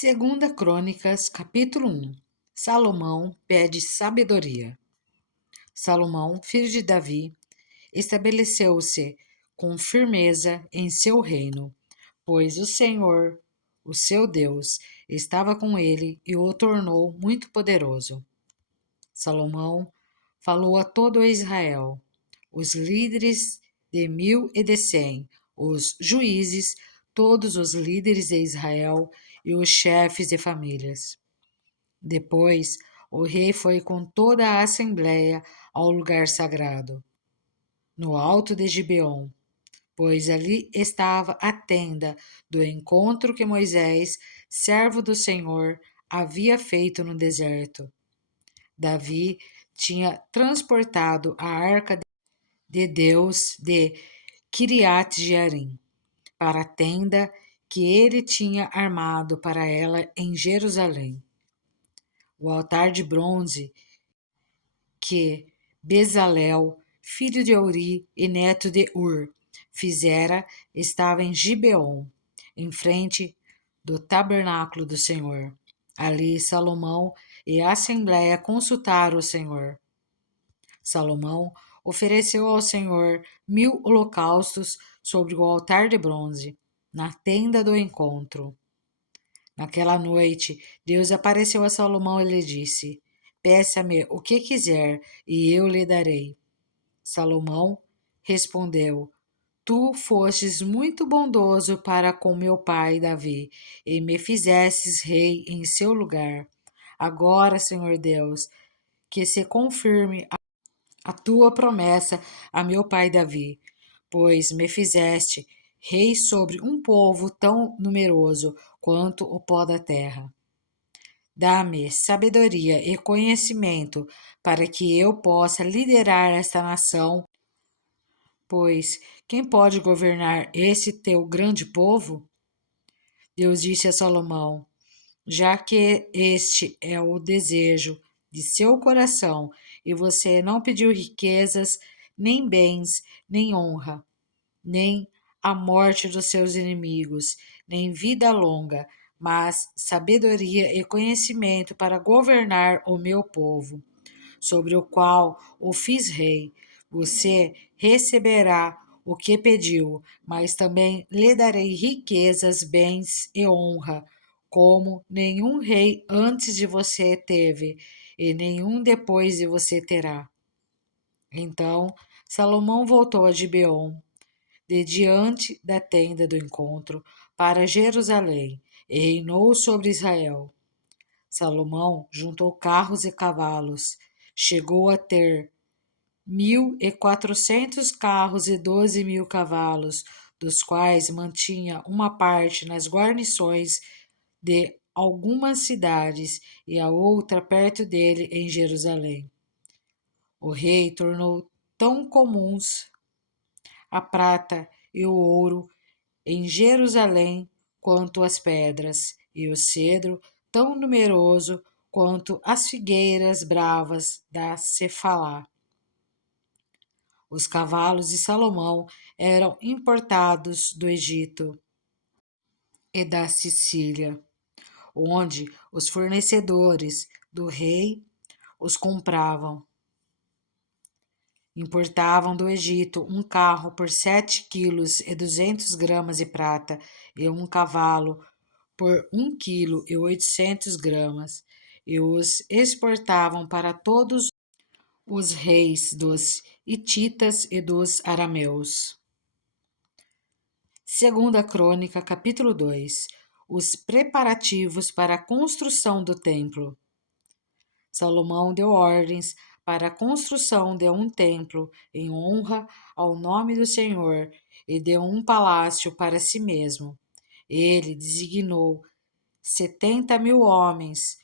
Segunda Crônicas, capítulo 1. Salomão pede sabedoria. Salomão, filho de Davi, estabeleceu-se com firmeza em seu reino, pois o Senhor, o seu Deus, estava com ele e o tornou muito poderoso. Salomão falou a todo Israel, os líderes de 1000 e de 100, os juízes, todos os líderes de Israel e os chefes de famílias. Depois, o rei foi com toda a assembleia ao lugar sagrado, no alto de Gibeon, pois ali estava a tenda do encontro que Moisés, servo do Senhor, havia feito no deserto. Davi tinha transportado a arca de Deus de Kiriat-Jearim para a tenda que ele tinha armado para ela em Jerusalém. O altar de bronze que Bezalel, filho de Uri e neto de Ur, fizera estava em Gibeon, em frente do tabernáculo do Senhor. Ali Salomão e a assembleia consultaram o Senhor. Salomão ofereceu ao Senhor 1000 holocaustos sobre o altar de bronze, na tenda do encontro. Naquela noite, Deus apareceu a Salomão e lhe disse: Peça-me o que quiser, e eu lhe darei. Salomão respondeu: Tu fostes muito bondoso para com meu pai Davi, e me fizestes rei em seu lugar. Agora, Senhor Deus, que se confirme a tua promessa a meu pai Davi, pois me fizeste rei sobre um povo tão numeroso quanto o pó da terra. Dá-me sabedoria e conhecimento para que eu possa liderar esta nação, pois quem pode governar esse teu grande povo? Deus disse a Salomão: Já que este é o desejo de seu coração e você não pediu riquezas, nem bens, nem honra, nem a morte dos seus inimigos, nem vida longa, mas sabedoria e conhecimento para governar o meu povo, sobre o qual o fiz rei. Você receberá o que pediu, mas também lhe darei riquezas, bens e honra, como nenhum rei antes de você teve, e nenhum depois de você terá. Então Salomão voltou a Gibeon, de diante da tenda do encontro, para Jerusalém, e reinou sobre Israel. Salomão juntou carros e cavalos, chegou a ter 1400 carros e 12.000 cavalos, dos quais mantinha uma parte nas guarnições de algumas cidades e a outra perto dele em Jerusalém. O rei tornou tão comuns a prata e o ouro em Jerusalém quanto as pedras, e o cedro tão numeroso quanto as figueiras bravas da Cefalá. Os cavalos de Salomão eram importados do Egito e da Sicília, onde os fornecedores do rei os compravam. Importavam do Egito um carro por 7,2 kg de prata e um cavalo por 1,8 kg, e os exportavam para todos os reis dos hititas e dos arameus. Segunda Crônica, capítulo 2. Os preparativos para a construção do templo. Salomão deu ordens para a construção de um templo em honra ao nome do Senhor e de um palácio para si mesmo. Ele designou 70.000 homens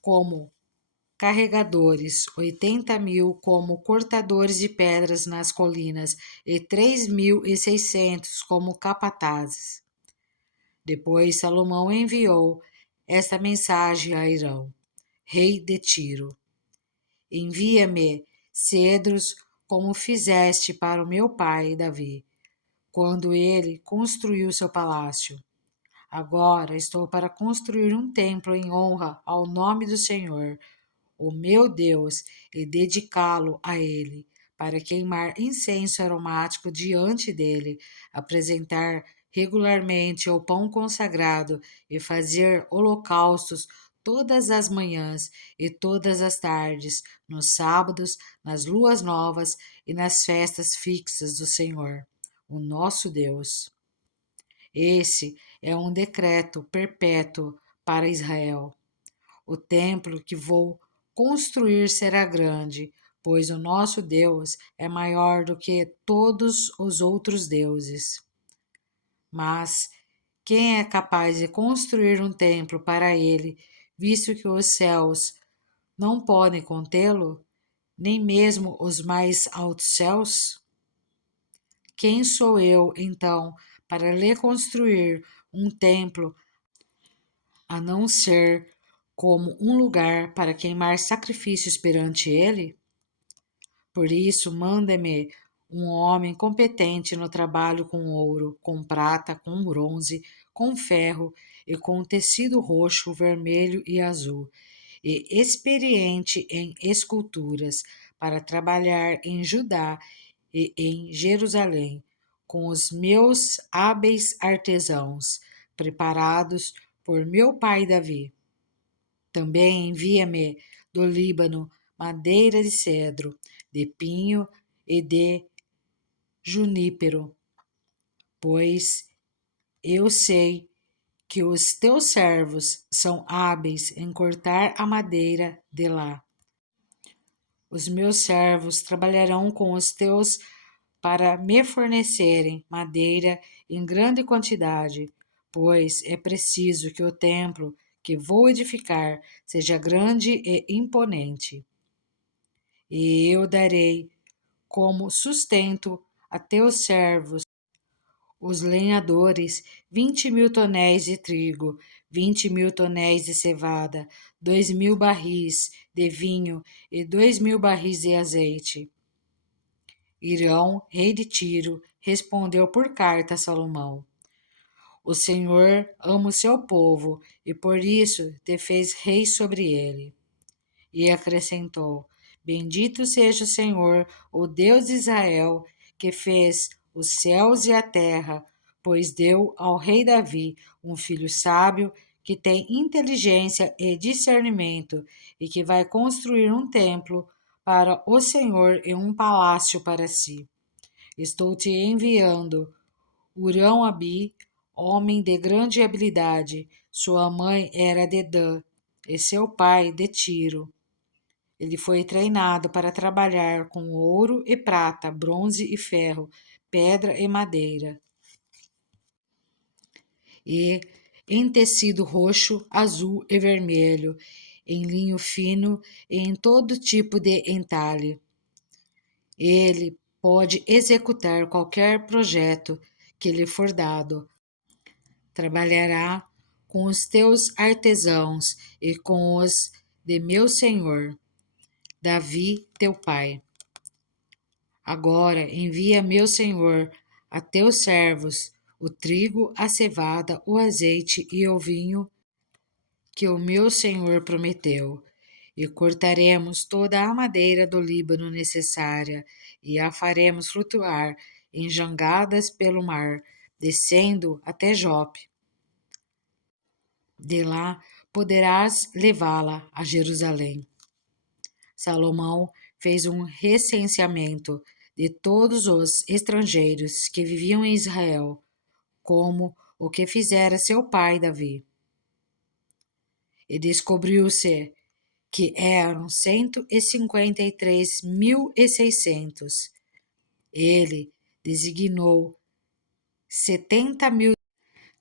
como carregadores, 80.000 como cortadores de pedras nas colinas e 3.600 como capatazes. Depois Salomão enviou esta mensagem a Hirão, rei de Tiro: Envia-me cedros como fizeste para o meu pai Davi, quando ele construiu seu palácio. Agora estou para construir um templo em honra ao nome do Senhor, o meu Deus, e dedicá-lo a Ele, para queimar incenso aromático diante dele, apresentar regularmente o pão consagrado e fazer holocaustos todas as manhãs e todas as tardes, nos sábados, nas luas novas e nas festas fixas do Senhor, o nosso Deus. Esse é um decreto perpétuo para Israel. O templo que vou construir será grande, pois o nosso Deus é maior do que todos os outros deuses. Mas quem é capaz de construir um templo para ele, visto que os céus não podem contê-lo, nem mesmo os mais altos céus? Quem sou eu, então, para lhe construir um templo, a não ser como um lugar para queimar sacrifícios perante ele? Por isso, manda-me um homem competente no trabalho com ouro, com prata, com bronze, com ferro e com tecido roxo, vermelho e azul, e experiente em esculturas, para trabalhar em Judá e em Jerusalém, com os meus hábeis artesãos, preparados por meu pai Davi. Também envia-me do Líbano madeira de cedro, de pinho e de junípero, pois eu sei que os teus servos são hábeis em cortar a madeira de lá. Os meus servos trabalharão com os teus para me fornecerem madeira em grande quantidade, pois é preciso que o templo que vou edificar seja grande e imponente. E eu darei como sustento a teus servos, os lenhadores, 20.000 tonéis de trigo, 20.000 tonéis de cevada, 2.000 barris de vinho e 2.000 barris de azeite. Irão, rei de Tiro, respondeu por carta a Salomão: O Senhor ama o seu povo e por isso te fez rei sobre ele. E acrescentou: Bendito seja o Senhor, o Deus de Israel, que fez os céus e a terra, pois deu ao rei Davi um filho sábio que tem inteligência e discernimento e que vai construir um templo para o Senhor e um palácio para si. Estou te enviando Urão-Abi, homem de grande habilidade. Sua mãe era de Dan e seu pai de Tiro. Ele foi treinado para trabalhar com ouro e prata, bronze e ferro, pedra e madeira, e em tecido roxo, azul e vermelho, em linho fino e em todo tipo de entalhe. Ele pode executar qualquer projeto que lhe for dado. Trabalhará com os teus artesãos e com os de meu senhor, Davi, teu pai. Agora envia meu senhor a teus servos o trigo, a cevada, o azeite e o vinho que o meu senhor prometeu, e cortaremos toda a madeira do Líbano necessária e a faremos flutuar em jangadas pelo mar, descendo até Jope. De lá poderás levá-la a Jerusalém. Salomão fez um recenseamento de todos os estrangeiros que viviam em Israel, como o que fizera seu pai Davi. E descobriu-se que eram 153.600. Ele designou 70.000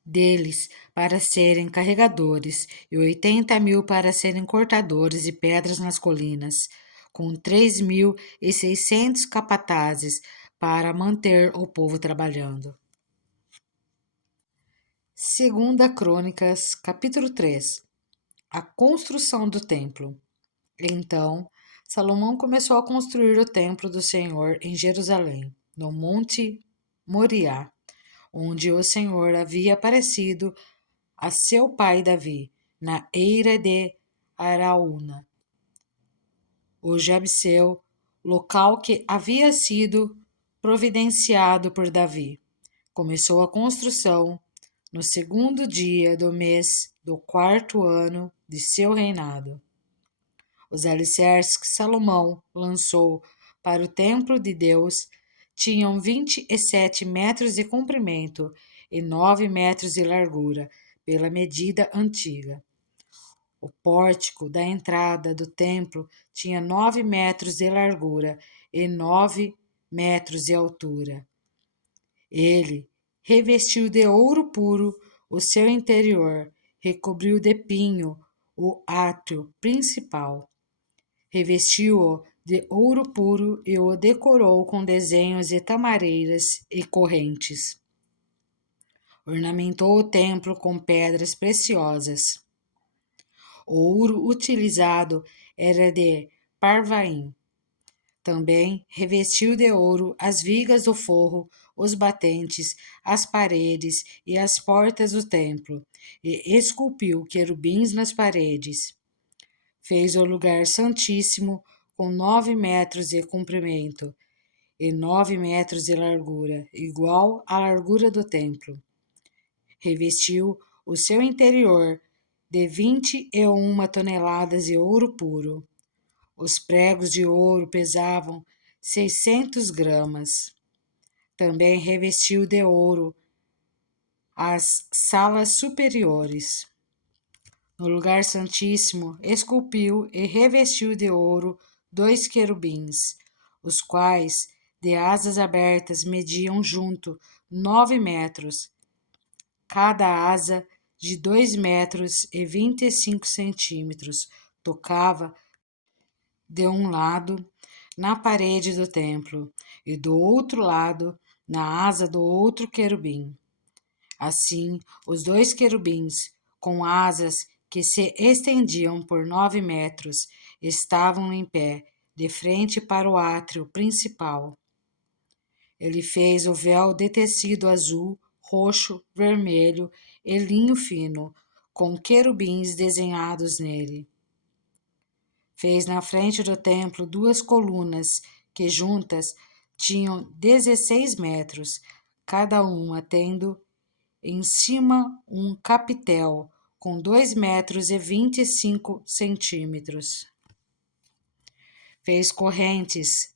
deles para serem carregadores e 80.000 para serem cortadores de pedras nas colinas, com 3.600 capatazes para manter o povo trabalhando. Segunda Crônicas, capítulo 3. A construção do templo. Então, Salomão começou a construir o templo do Senhor em Jerusalém, no monte Moriá, onde o Senhor havia aparecido a seu pai Davi, na eira de Araúna, o Jebuseu, local que havia sido providenciado por Davi. Começou a construção no segundo dia do mês do 4º ano de seu reinado. Os alicerces que Salomão lançou para o templo de Deus tinham 27 metros de comprimento e 9 metros de largura, pela medida antiga. O pórtico da entrada do templo tinha 9 metros de largura e 9 metros de altura. Ele revestiu de ouro puro o seu interior, recobriu de pinho o átrio principal. Revestiu-o de ouro puro e o decorou com desenhos de tamareiras e correntes. Ornamentou o templo com pedras preciosas. O ouro utilizado era de Parvaim. Também revestiu de ouro as vigas do forro, os batentes, as paredes e as portas do templo, e esculpiu querubins nas paredes. Fez o lugar santíssimo com 9 metros de comprimento e 9 metros de largura, igual à largura do templo. Revestiu o seu interior de 21 toneladas de ouro puro. Os pregos de ouro pesavam 600 gramas. Também revestiu de ouro as salas superiores. No lugar santíssimo, esculpiu e revestiu de ouro 2 querubins, os quais, de asas abertas, mediam junto 9 metros, cada asa de 2 metros e 25 centímetros, tocava de um lado na parede do templo e do outro lado na asa do outro querubim. Assim, os 2 querubins, com asas que se estendiam por 9 metros, estavam em pé, de frente para o átrio principal. Ele fez o véu de tecido azul, roxo, vermelho e linho fino, com querubins desenhados nele. Fez na frente do templo 2 colunas, que juntas tinham 16 metros, cada uma tendo em cima um capitel com 2 metros e 25 centímetros. Fez correntes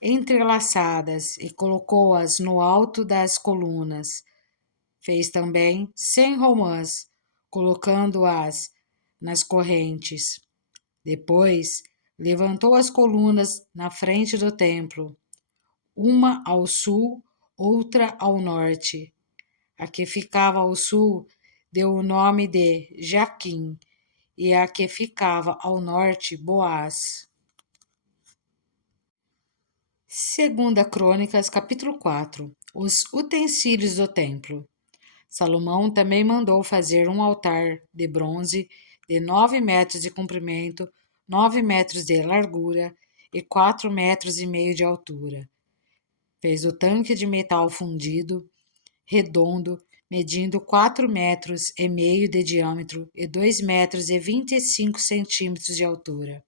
entrelaçadas e colocou-as no alto das colunas. Fez também 100 romãs, colocando-as nas correntes. Depois, levantou as colunas na frente do templo, uma ao sul, outra ao norte. A que ficava ao sul deu o nome de Jaquim, e a que ficava ao norte, Boaz. Segunda Crônicas, capítulo 4. Os utensílios do templo. Salomão também mandou fazer um altar de bronze de 9 metros de comprimento, 9 metros de largura e 4 metros e meio de altura. Fez o tanque de metal fundido, redondo, medindo 4 metros e meio de diâmetro e 2 metros e 25 centímetros de altura.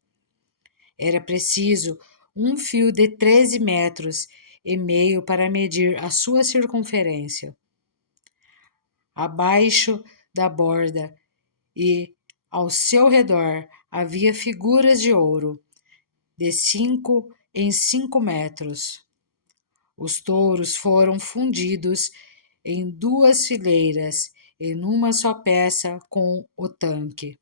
Era preciso um fio de 13 metros e meio para medir a sua circunferência. Abaixo da borda e ao seu redor havia figuras de ouro, de 5 em 5 metros. Os touros foram fundidos em 2 fileiras, em uma só peça com o tanque.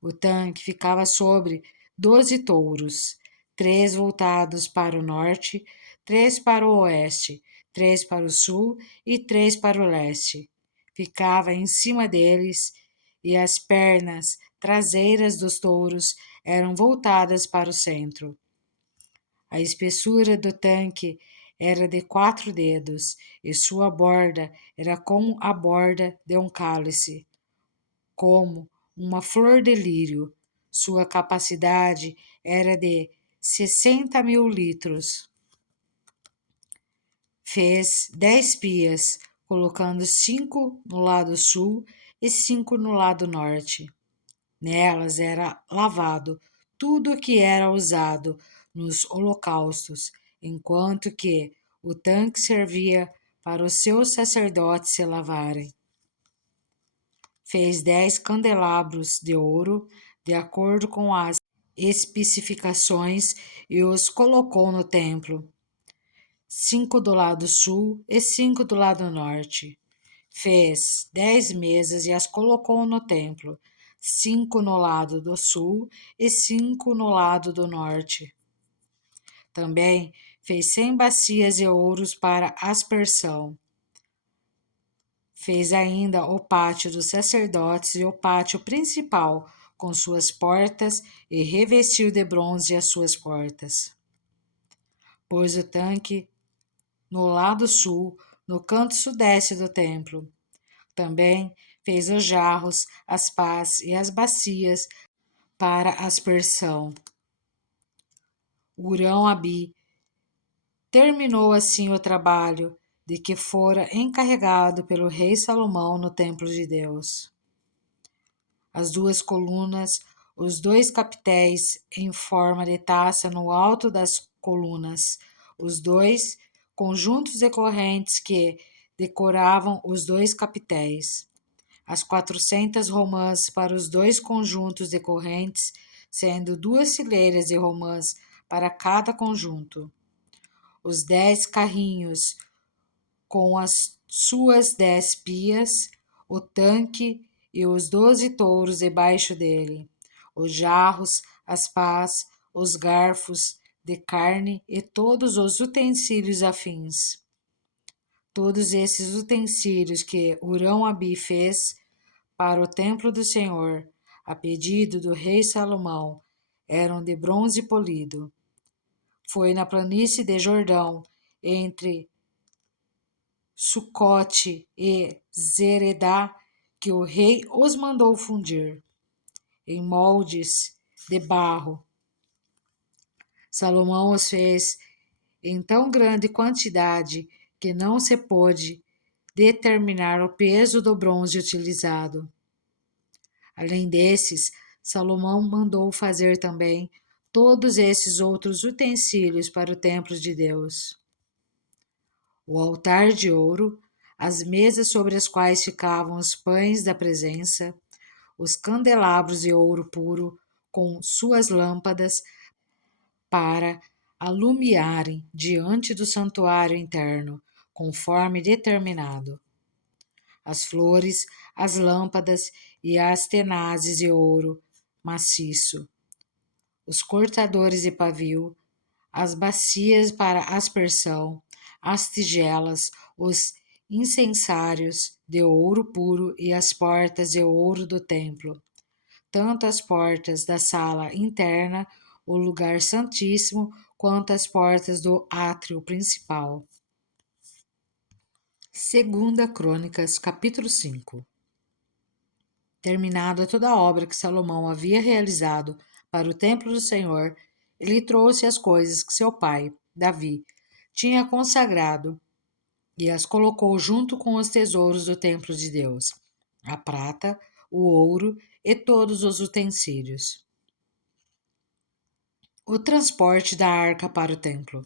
O tanque ficava sobre 12 touros, 3 voltados para o norte, 3 para o oeste, 3 para o sul e 3 para o leste. Ficava em cima deles, e as pernas traseiras dos touros eram voltadas para o centro. A espessura do tanque era de 4 dedos, e sua borda era como a borda de um cálice, como uma flor de lírio. Sua capacidade era de 60.000 litros. Fez 10 pias colocando 5 no lado sul e 5 no lado norte. Nelas era lavado tudo o que era usado nos holocaustos, enquanto que o tanque servia para os seus sacerdotes se lavarem. Fez 10 candelabros de ouro, de acordo com as especificações, e os colocou no templo, 5 do lado sul e 5 do lado norte. Fez 10 mesas e as colocou no templo, 5 no lado do sul e 5 no lado do norte. Também fez 100 bacias de ouros para aspersão. Fez ainda o pátio dos sacerdotes e o pátio principal, com suas portas, e revestiu de bronze as suas portas. Pôs o tanque no lado sul, no canto sudeste do templo. Também fez os jarros, as pás e as bacias para aspersão. Hurão-Abi terminou assim o trabalho de que fora encarregado pelo rei Salomão no templo de Deus. As 2 colunas, os 2 capitéis em forma de taça no alto das colunas, os 2 conjuntos de correntes que decoravam os 2 capitéis, as 400 romãs para os 2 conjuntos de correntes, sendo 2 fileiras de romãs para cada conjunto, os 10 carrinhos com as suas 10 pias, o tanque e os 12 touros debaixo dele, os jarros, as pás, os garfos de carne e todos os utensílios afins. Todos esses utensílios que Hurão-Abi fez para o templo do Senhor, a pedido do rei Salomão, eram de bronze polido. Foi na planície de Jordão, entre Sucote e Zeredá, que o rei os mandou fundir, em moldes de barro. Salomão os fez em tão grande quantidade que não se pôde determinar o peso do bronze utilizado. Além desses, Salomão mandou fazer também todos esses outros utensílios para o templo de Deus: o altar de ouro, as mesas sobre as quais ficavam os pães da presença, os candelabros de ouro puro com suas lâmpadas para alumiarem diante do santuário interno, conforme determinado. As flores, as lâmpadas e as tenazes de ouro maciço, os cortadores de pavio, as bacias para aspersão, as tigelas, os incensários de ouro puro e as portas de ouro do templo, tanto as portas da sala interna, o lugar santíssimo, quanto as portas do átrio principal. Segunda Crônicas, capítulo 5. Terminada toda a obra que Salomão havia realizado para o templo do Senhor, ele trouxe as coisas que seu pai, Davi, tinha consagrado e as colocou junto com os tesouros do templo de Deus, a prata, o ouro e todos os utensílios. O transporte da arca para o templo.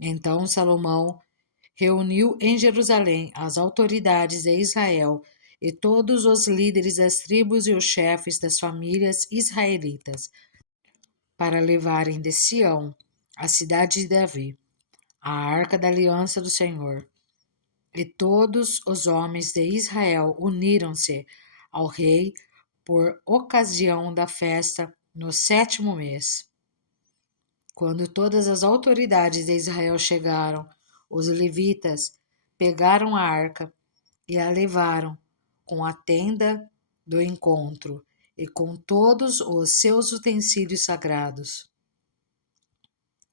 Então Salomão reuniu em Jerusalém as autoridades de Israel e todos os líderes das tribos e os chefes das famílias israelitas, para levarem de Sião, a cidade de Davi, a arca da aliança do Senhor. E todos os homens de Israel uniram-se ao rei por ocasião da festa no 7º mês. Quando todas as autoridades de Israel chegaram, os levitas pegaram a arca e a levaram com a tenda do encontro e com todos os seus utensílios sagrados.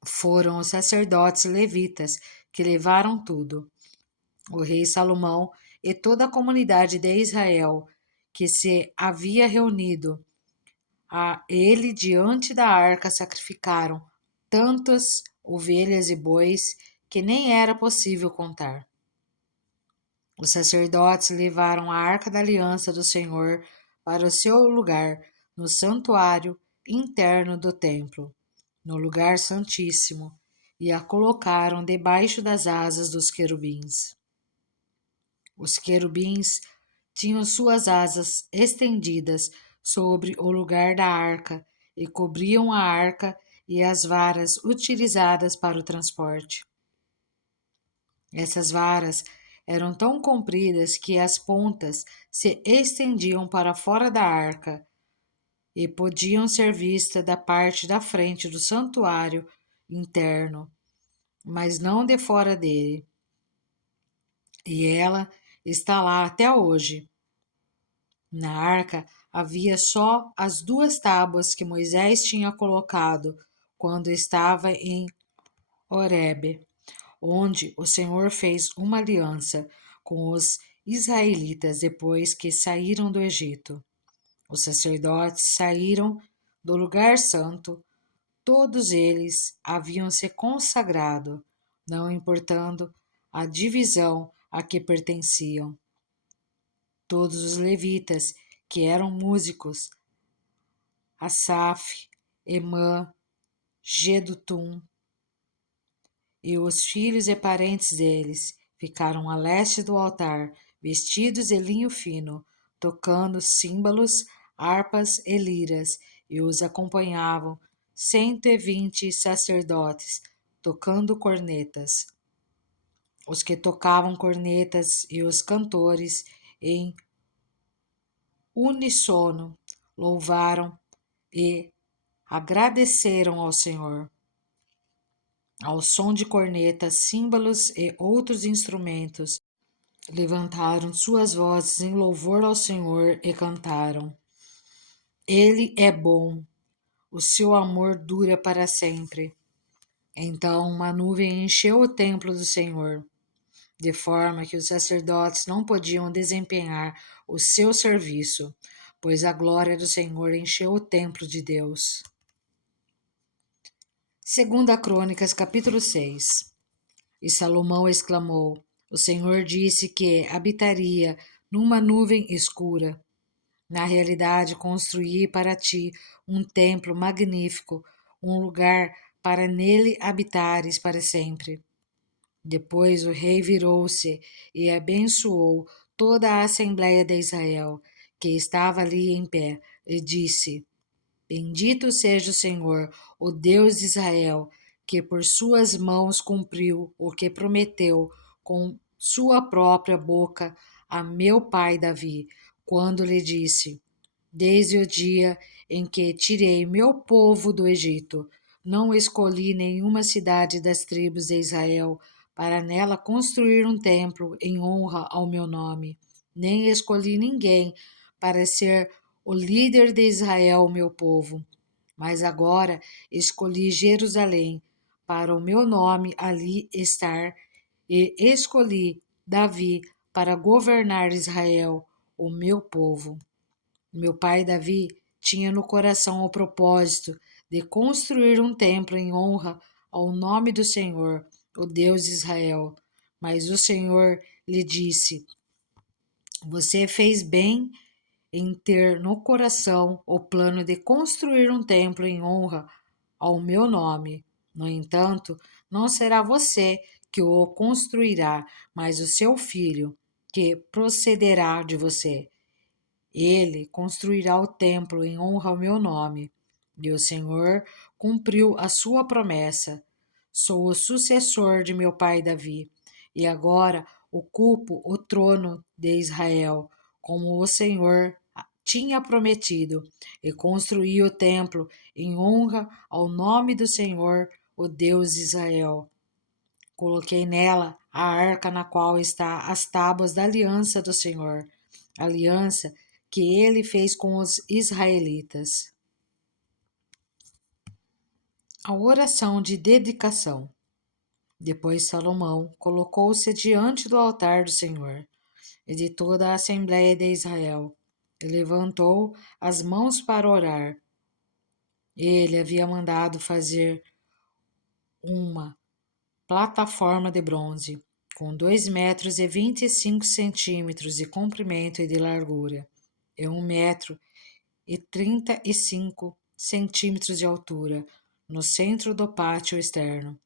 Foram os sacerdotes levitas que levaram tudo. O rei Salomão e toda a comunidade de Israel que se havia reunido a ele diante da arca sacrificaram tantas ovelhas e bois que nem era possível contar. Os sacerdotes levaram a arca da aliança do Senhor para o seu lugar no santuário interno do templo, no lugar santíssimo, e a colocaram debaixo das asas dos querubins. Os querubins tinham suas asas estendidas sobre o lugar da arca e cobriam a arca e as varas utilizadas para o transporte. Essas varas eram tão compridas que as pontas se estendiam para fora da arca e podiam ser vistas da parte da frente do santuário interno, mas não de fora dele. E ela está lá até hoje. Na arca havia só as 2 tábuas que Moisés tinha colocado quando estava em Horebe, onde o Senhor fez uma aliança com os israelitas depois que saíram do Egito. Os sacerdotes saíram do lugar santo, todos eles haviam se consagrado, não importando a divisão a que pertenciam. Todos os levitas, que eram músicos, Asaf, Emã, Gedutum, e os filhos e parentes deles ficaram a leste do altar, vestidos de linho fino, tocando símbolos, harpas e liras, e os acompanhavam 120 sacerdotes, tocando cornetas. Os que tocavam cornetas e os cantores em uníssono louvaram e agradeceram ao Senhor. Ao som de cornetas, símbolos e outros instrumentos, levantaram suas vozes em louvor ao Senhor e cantaram: Ele é bom, o seu amor dura para sempre. Então uma nuvem encheu o templo do Senhor, de forma que os sacerdotes não podiam desempenhar o seu serviço, pois a glória do Senhor encheu o templo de Deus. Segunda Crônicas, capítulo 6. E Salomão exclamou: O Senhor disse que habitaria numa nuvem escura. Na realidade, construí para ti um templo magnífico, um lugar para nele habitares para sempre. Depois o rei virou-se e abençoou toda a Assembleia de Israel, que estava ali em pé, e disse: Bendito seja o Senhor, o Deus de Israel, que por suas mãos cumpriu o que prometeu com sua própria boca a meu pai Davi, quando lhe disse: Desde o dia em que tirei meu povo do Egito, não escolhi nenhuma cidade das tribos de Israel para nela construir um templo em honra ao meu nome, nem escolhi ninguém para ser o líder de Israel, meu povo. Mas agora escolhi Jerusalém para o meu nome ali estar, e escolhi Davi para governar Israel, o meu povo. Meu pai Davi tinha no coração o propósito de construir um templo em honra ao nome do Senhor, o Deus de Israel. Mas o Senhor lhe disse: Você fez bem em ter no coração o plano de construir um templo em honra ao meu nome. No entanto, não será você que o construirá, mas o seu filho, que procederá de você. Ele construirá o templo em honra ao meu nome. E o Senhor cumpriu a sua promessa. Sou o sucessor de meu pai Davi, e agora ocupo o trono de Israel, como o Senhor tinha prometido, e construí o templo em honra ao nome do Senhor, o Deus de Israel. Coloquei nela a arca na qual está as tábuas da aliança do Senhor, aliança que ele fez com os israelitas. A oração de dedicação. Depois Salomão colocou-se diante do altar do Senhor e de toda a Assembleia de Israel, e levantou as mãos para orar. Ele havia mandado fazer uma plataforma de bronze, com 2,25 metros de comprimento e de largura, e 1,35 metros de altura, no centro do pátio externo.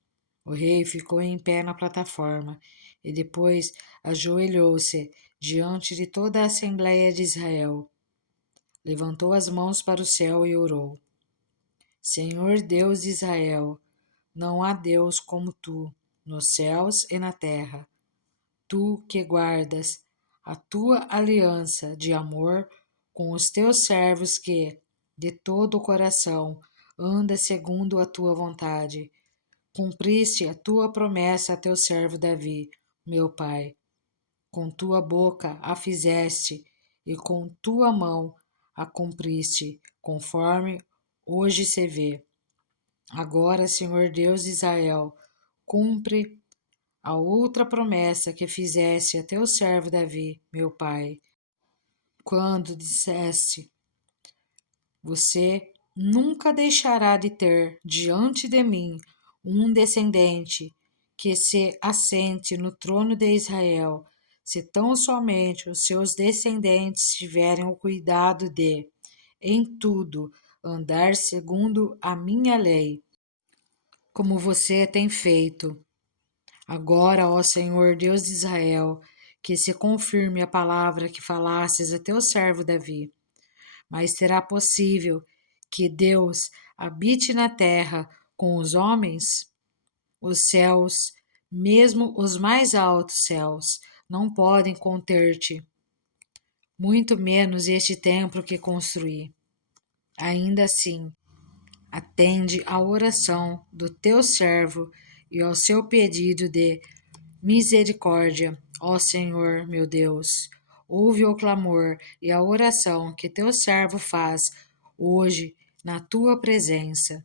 O rei ficou em pé na plataforma e depois ajoelhou-se diante de toda a Assembleia de Israel. Levantou as mãos para o céu e orou: Senhor Deus de Israel, não há Deus como tu, nos céus e na terra. Tu que guardas a tua aliança de amor com os teus servos que, de todo o coração, anda segundo a tua vontade. Cumpriste a tua promessa a teu servo Davi, meu pai. Com tua boca a fizeste e com tua mão a cumpriste, conforme hoje se vê. Agora, Senhor Deus de Israel, cumpre a outra promessa que fizeste a teu servo Davi, meu pai, quando disseste: Você nunca deixará de ter diante de mim um descendente que se assente no trono de Israel, se tão somente os seus descendentes tiverem o cuidado de, em tudo, andar segundo a minha lei, como você tem feito. Agora, ó Senhor Deus de Israel, que se confirme a palavra que falastes a teu servo Davi. Mas será possível que Deus habite na terra com os homens? Os céus, mesmo os mais altos céus, não podem conter-te, muito menos este templo que construí. Ainda assim, atende à oração do teu servo e ao seu pedido de misericórdia, ó Senhor meu Deus. Ouve o clamor e a oração que teu servo faz hoje na tua presença.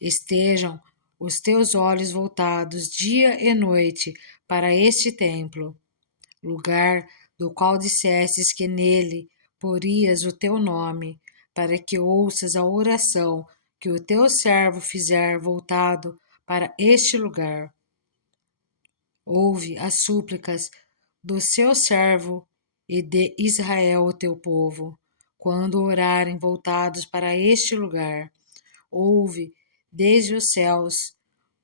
Estejam os teus olhos voltados dia e noite para este templo, lugar do qual dissestes que nele porias o teu nome, para que ouças a oração que o teu servo fizer voltado para este lugar. Ouve as súplicas do seu servo e de Israel, o teu povo, quando orarem voltados para este lugar. Ouve desde os céus,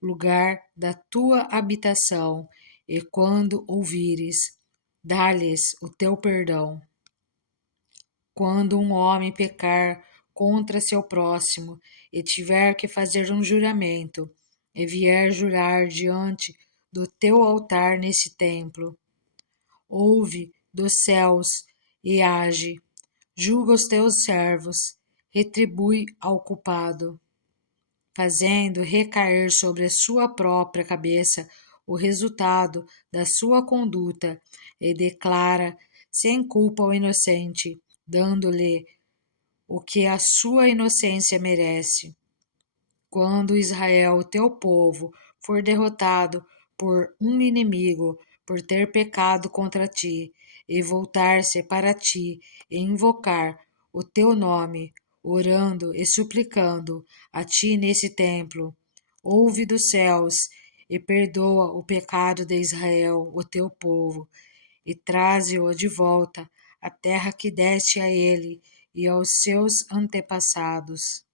lugar da tua habitação, e quando ouvires, dá-lhes o teu perdão. Quando um homem pecar contra seu próximo e tiver que fazer um juramento, e vier jurar diante do teu altar nesse templo, ouve dos céus e age, julga os teus servos, retribui ao culpado, fazendo recair sobre a sua própria cabeça o resultado da sua conduta, e declara sem culpa o inocente, dando-lhe o que a sua inocência merece. Quando Israel, teu povo, for derrotado por um inimigo, por ter pecado contra ti, e voltar-se para ti e invocar o teu nome, orando e suplicando a ti nesse templo, ouve dos céus e perdoa o pecado de Israel, o teu povo, e traze-o de volta à terra que deste a ele e aos seus antepassados.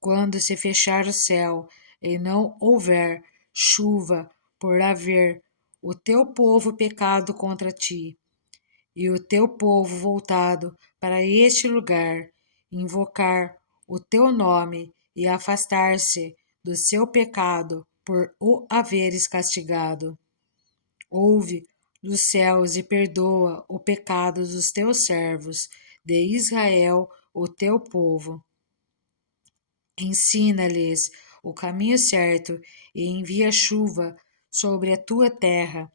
Quando se fechar o céu e não houver chuva por haver o teu povo pecado contra ti, e o teu povo voltado para este lugar, invocar o teu nome e afastar-se do seu pecado por o haveres castigado, ouve dos céus e perdoa o pecado dos teus servos, de Israel, o teu povo. Ensina-lhes o caminho certo e envia chuva sobre a tua terra,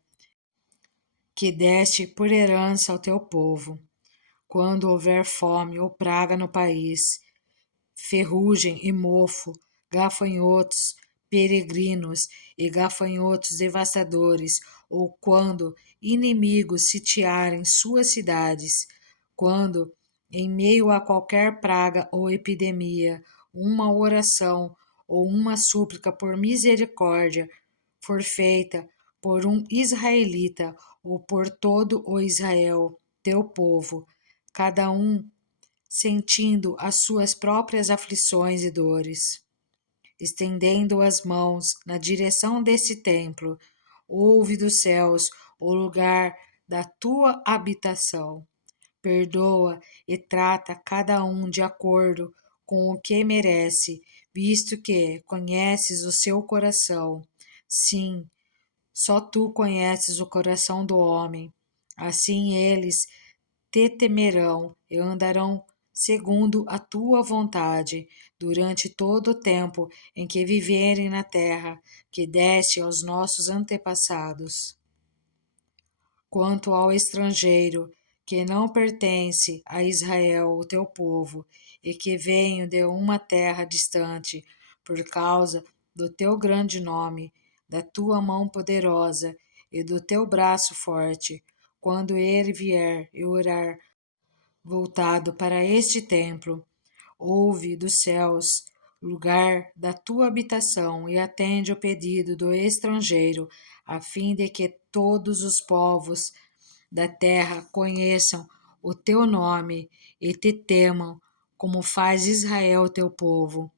que deste por herança ao teu povo. Quando houver fome ou praga no país, ferrugem e mofo, gafanhotos, peregrinos e gafanhotos devastadores, ou quando inimigos sitiarem suas cidades, quando, em meio a qualquer praga ou epidemia, uma oração ou uma súplica por misericórdia for feita por um israelita ou por todo o Israel, teu povo, cada um sentindo as suas próprias aflições e dores. Estendendo as mãos na direção desse templo, ouve dos céus o lugar da tua habitação. Perdoa e trata cada um de acordo com o que merece, visto que conheces o seu coração. Sim, só tu conheces o coração do homem. Assim eles te temerão e andarão segundo a tua vontade durante todo o tempo em que viverem na terra que deste aos nossos antepassados. Quanto ao estrangeiro que não pertence a Israel, o teu povo, e que venho de uma terra distante, por causa do teu grande nome, da tua mão poderosa e do teu braço forte, quando ele vier e orar voltado para este templo, ouve dos céus, lugar da tua habitação, e atende o pedido do estrangeiro, a fim de que todos os povos da terra conheçam o teu nome e te temam, como faz Israel teu povo,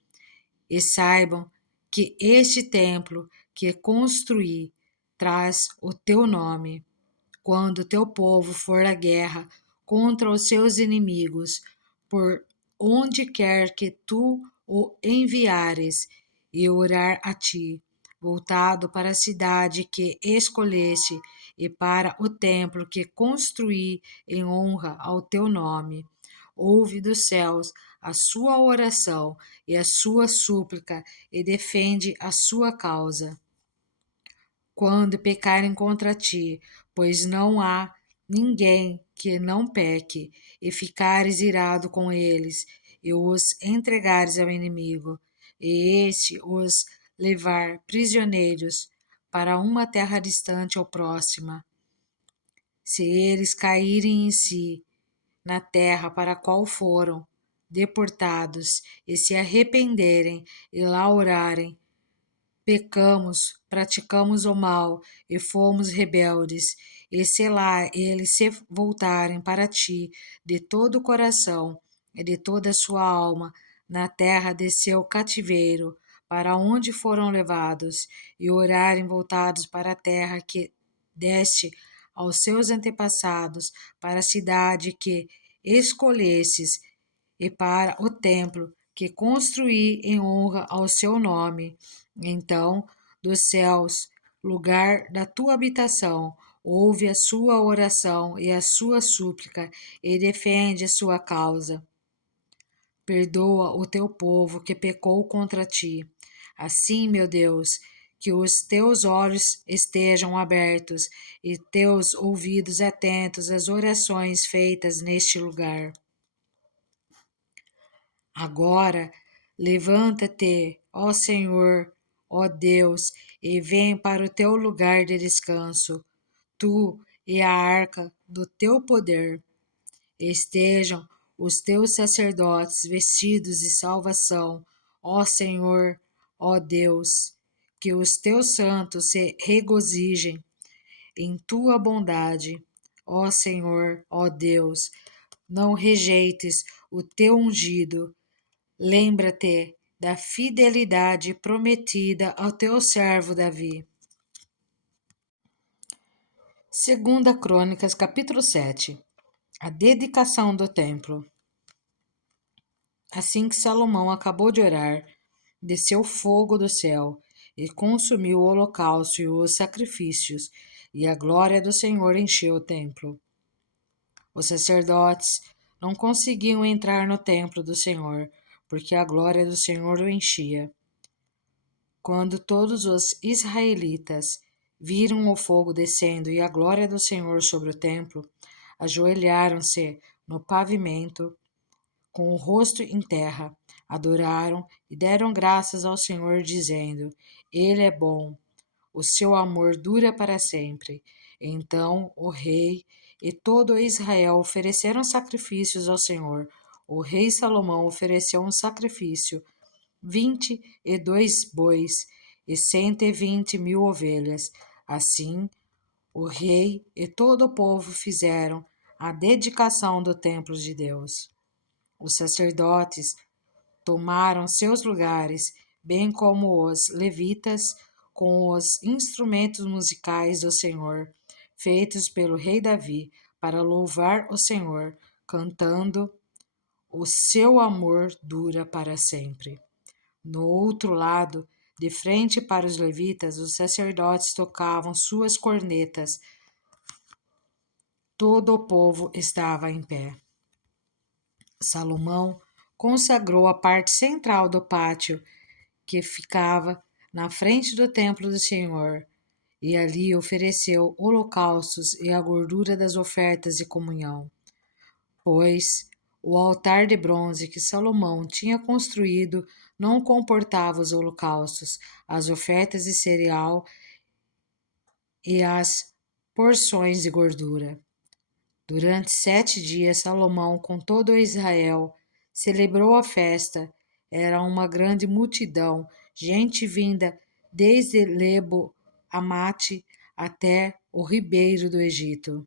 e saibam que este templo que construí traz o teu nome. Quando teu povo for à guerra contra os seus inimigos, por onde quer que tu o enviares, e orar a ti, voltado para a cidade que escolheste e para o templo que construí em honra ao teu nome. Ouve dos céus a sua oração e a sua súplica e defende a sua causa quando pecarem contra ti, pois não há ninguém que não peque, e ficares irado com eles, e os entregares ao inimigo, e este os levar prisioneiros para uma terra distante ou próxima. Se eles caírem em si na terra para a qual foram deportados, e se arrependerem e lá orarem, pecamos, praticamos o mal e fomos rebeldes, e se lá eles se voltarem para ti de todo o coração e de toda a sua alma, na terra de seu cativeiro, para onde foram levados, e orarem voltados para a terra que deste aos seus antepassados, para a cidade que escolhesses, e para o templo que construí em honra ao seu nome. Então, dos céus, lugar da tua habitação, ouve a sua oração e a sua súplica e defende a sua causa. Perdoa o teu povo que pecou contra ti. Assim, meu Deus, que os teus olhos estejam abertos e teus ouvidos atentos às orações feitas neste lugar. Agora, levanta-te, ó Senhor, ó Deus, e vem para o teu lugar de descanso, tu e a arca do teu poder. Estejam os teus sacerdotes vestidos de salvação, ó Senhor, ó Deus, que os teus santos se regozijem em tua bondade, ó Senhor, ó Deus. Não rejeites o teu ungido. Lembra-te da fidelidade prometida ao teu servo Davi. Segunda Crônicas, capítulo 7. A dedicação do templo. Assim que Salomão acabou de orar, desceu fogo do céu e consumiu o holocausto e os sacrifícios, e a glória do Senhor encheu o templo. Os sacerdotes não conseguiam entrar no templo do Senhor, porque a glória do Senhor o enchia. Quando todos os israelitas viram o fogo descendo e a glória do Senhor sobre o templo, ajoelharam-se no pavimento, com o rosto em terra, adoraram e deram graças ao Senhor, dizendo: Ele é bom, o seu amor dura para sempre. Então o rei e todo Israel ofereceram sacrifícios ao Senhor. O rei Salomão ofereceu um sacrifício, 22 bois e 120 mil ovelhas. Assim, o rei e todo o povo fizeram a dedicação do templo de Deus. Os sacerdotes tomaram seus lugares, bem como os levitas, com os instrumentos musicais do Senhor, feitos pelo rei Davi, para louvar o Senhor, cantando: O seu amor dura para sempre. No outro lado, de frente para os levitas, os sacerdotes tocavam suas cornetas. Todo o povo estava em pé. Salomão consagrou a parte central do pátio que ficava na frente do templo do Senhor, e ali ofereceu holocaustos e a gordura das ofertas de comunhão, pois o altar de bronze que Salomão tinha construído não comportava os holocaustos, as ofertas de cereal e as porções de gordura. Durante 7 dias, Salomão, com todo Israel, celebrou a festa. Era uma grande multidão, gente vinda desde Lebo Amate até o ribeiro do Egito.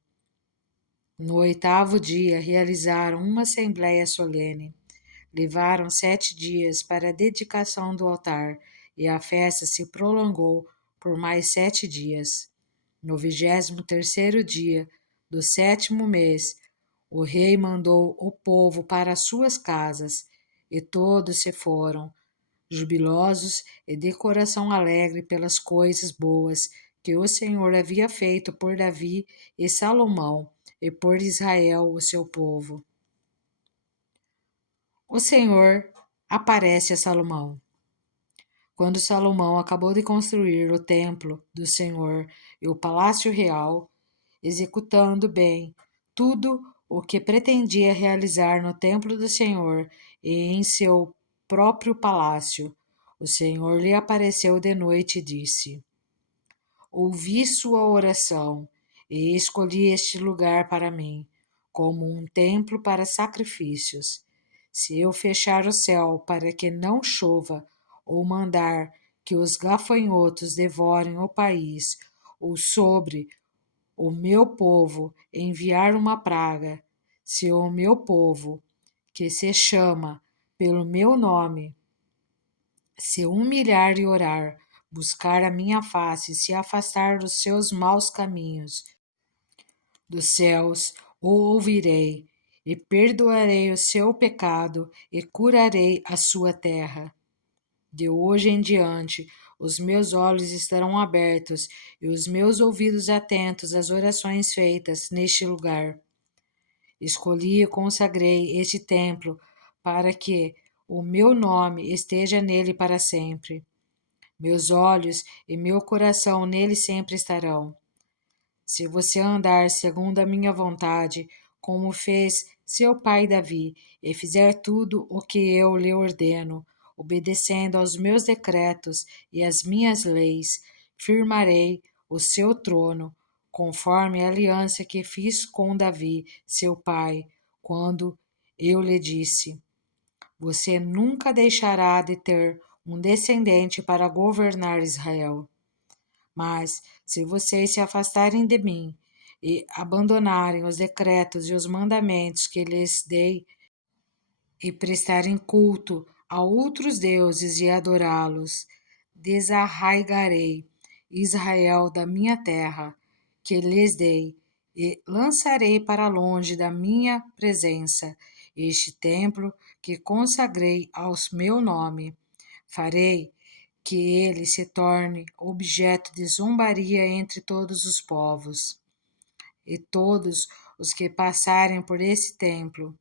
No 8º dia, realizaram uma assembleia solene. Levaram 7 dias para a dedicação do altar, e a festa se prolongou por mais 7 dias. No 23º dia do 7º mês, o rei mandou o povo para suas casas, e todos se foram, jubilosos e de coração alegre pelas coisas boas que o Senhor havia feito por Davi e Salomão, e por Israel, o seu povo. O Senhor aparece a Salomão. Quando Salomão acabou de construir o templo do Senhor e o palácio real, executando bem tudo o que pretendia realizar no templo do Senhor e em seu próprio palácio, o Senhor lhe apareceu de noite e disse: Ouvi sua oração e escolhi este lugar para mim, como um templo para sacrifícios. Se eu fechar o céu para que não chova, ou mandar que os gafanhotos devorem o país, ou sobre o meu povo enviar uma praga, se o meu povo, que se chama pelo meu nome, se humilhar e orar, buscar a minha face, se afastar dos seus maus caminhos, dos céus o ouvirei, e perdoarei o seu pecado, e curarei a sua terra. De hoje em diante, os meus olhos estarão abertos e os meus ouvidos atentos às orações feitas neste lugar. Escolhi e consagrei este templo para que o meu nome esteja nele para sempre. Meus olhos e meu coração nele sempre estarão. Se você andar segundo a minha vontade, como fez seu pai Davi, e fizer tudo o que eu lhe ordeno, obedecendo aos meus decretos e às minhas leis, firmarei o seu trono, conforme a aliança que fiz com Davi, seu pai, quando eu lhe disse: Você nunca deixará de ter um descendente para governar Israel. Mas, se vocês se afastarem de mim e abandonarem os decretos e os mandamentos que lhes dei, e prestarem culto a outros deuses e adorá-los, desarraigarei Israel da minha terra, que lhes dei, e lançarei para longe da minha presença este templo que consagrei ao meu nome. Farei que ele se torne objeto de zombaria entre todos os povos, e todos os que passarem por esse templo,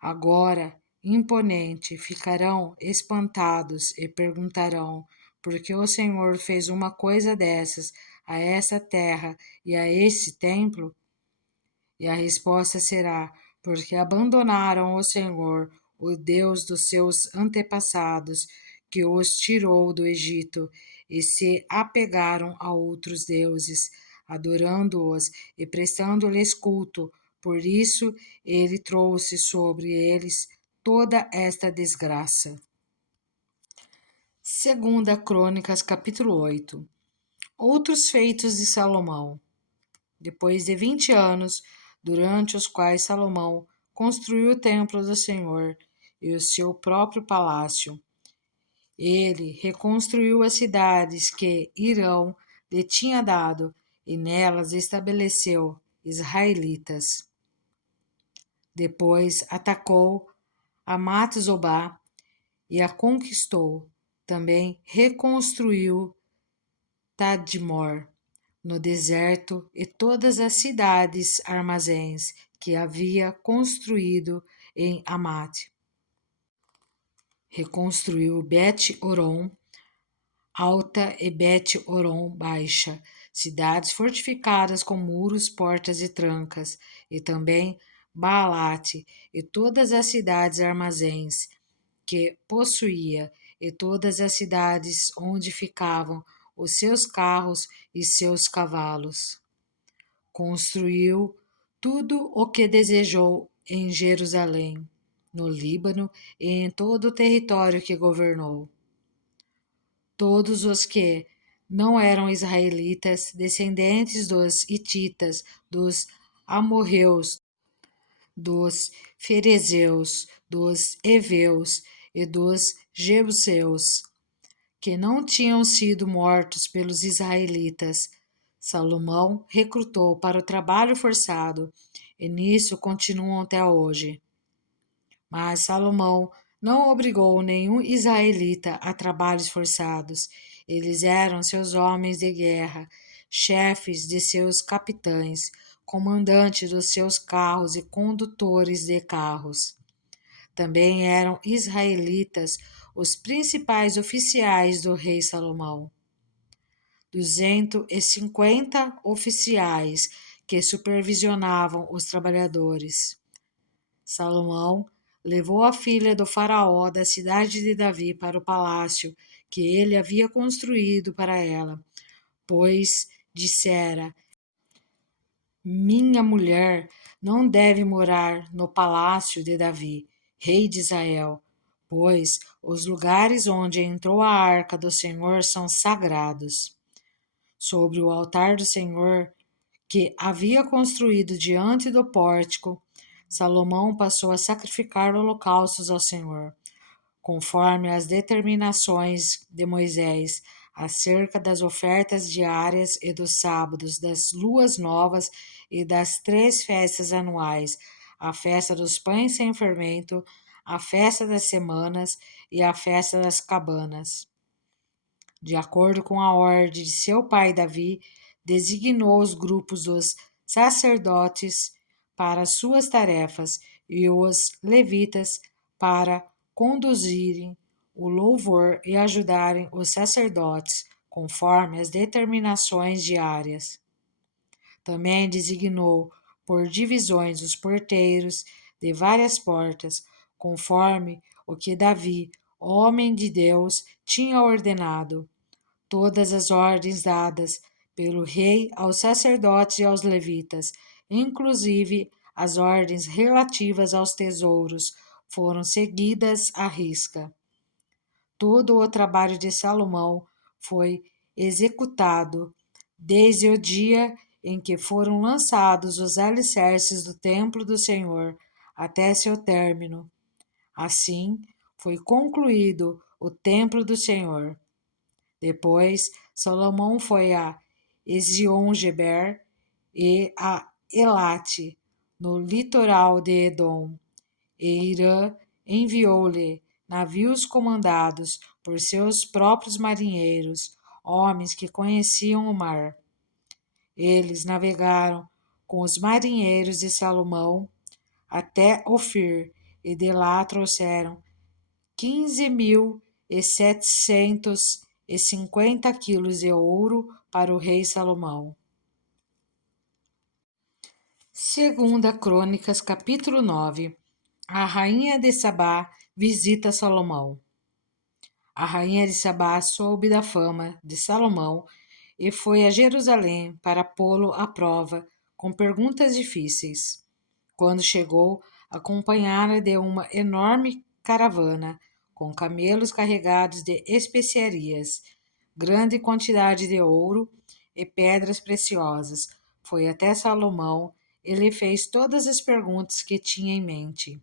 agora imponente, ficarão espantados e perguntarão: por que o Senhor fez uma coisa dessas a essa terra e a esse templo? E a resposta será: porque abandonaram o Senhor, o Deus dos seus antepassados, que os tirou do Egito, e se apegaram a outros deuses, adorando-os e prestando-lhes culto. Por isso ele trouxe sobre eles toda esta desgraça. Segunda Crônicas, capítulo 8. Outros feitos de Salomão. Depois de 20 anos, durante os quais Salomão construiu o templo do Senhor e o seu próprio palácio, ele reconstruiu as cidades que Irão lhe tinha dado e nelas estabeleceu israelitas. Depois atacou Amat-Zobá e a conquistou. Também reconstruiu Tadmor no deserto e todas as cidades armazéns que havia construído em Amate. Reconstruiu Bet-Oron Alta e Bet-Oron Baixa, cidades fortificadas com muros, portas e trancas, e também Baalate e todas as cidades armazéns que possuía, e todas as cidades onde ficavam os seus carros e seus cavalos. Construiu tudo o que desejou em Jerusalém, no Líbano e em todo o território que governou. Todos os que não eram israelitas, descendentes dos hititas, dos amorreus, dos ferezeus, dos heveus e dos jebuseus, que não tinham sido mortos pelos israelitas, Salomão recrutou para o trabalho forçado, e nisso continuam até hoje. Mas Salomão não obrigou nenhum israelita a trabalhos forçados. Eles eram seus homens de guerra, chefes de seus capitães, comandantes dos seus carros e condutores de carros. Também eram israelitas os principais oficiais do rei Salomão. 250 oficiais que supervisionavam os trabalhadores. Salomão levou a filha do faraó da cidade de Davi para o palácio que ele havia construído para ela, pois dissera: minha mulher não deve morar no palácio de Davi, rei de Israel, pois os lugares onde entrou a arca do Senhor são sagrados. Sobre o altar do Senhor, que havia construído diante do pórtico, Salomão passou a sacrificar holocaustos ao Senhor, conforme as determinações de Moisés, acerca das ofertas diárias e dos sábados, das luas novas e das 3 festas anuais, a festa dos pães sem fermento, a festa das semanas e a festa das cabanas. De acordo com a ordem de seu pai Davi, designou os grupos dos sacerdotes para suas tarefas e os levitas para conduzirem o louvor e ajudarem os sacerdotes conforme as determinações diárias. Também designou por divisões os porteiros de várias portas, conforme o que Davi, homem de Deus, tinha ordenado. Todas as ordens dadas pelo rei aos sacerdotes e aos levitas, inclusive as ordens relativas aos tesouros, foram seguidas à risca. Todo o trabalho de Salomão foi executado desde o dia em que foram lançados os alicerces do templo do Senhor até seu término. Assim, foi concluído o templo do Senhor. Depois, Salomão foi a Ezion-Geber e a Elate, no litoral de Edom, e Irã enviou-lhe navios comandados por seus próprios marinheiros, homens que conheciam o mar. Eles navegaram com os marinheiros de Salomão até Ofir, e de lá trouxeram 15.750 quilos de ouro para o rei Salomão. Segunda Crônicas, capítulo 9. A rainha de Sabá visita Salomão. A rainha de Sabá soube da fama de Salomão e foi a Jerusalém para pô-lo à prova com perguntas difíceis. Quando chegou, acompanhada de uma enorme caravana com camelos carregados de especiarias, grande quantidade de ouro e pedras preciosas. Foi até Salomão e lhe fez todas as perguntas que tinha em mente.